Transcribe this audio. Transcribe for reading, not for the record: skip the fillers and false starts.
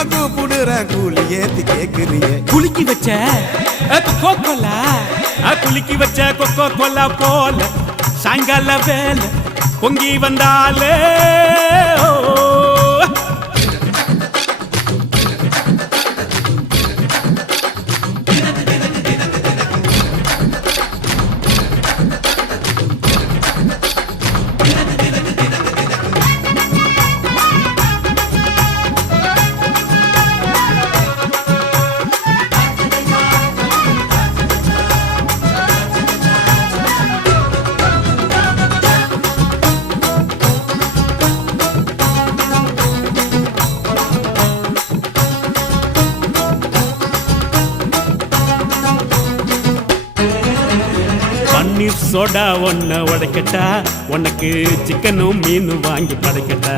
உன்னை கூப்பிடுற கூலி ஏத்தி கேக்குறியே குலுக்கி வச்ச கொக்கோ கோலா குலுக்கி வச்ச கொக்கோ கோலா போல சாயங்கால வேலை பொங்கி வந்தாலே பன்னீர் சோடா ஒன்ன உடைக்கட்டா உனக்கு சிக்கனும் மீனும் வாங்கி படைக்கட்டா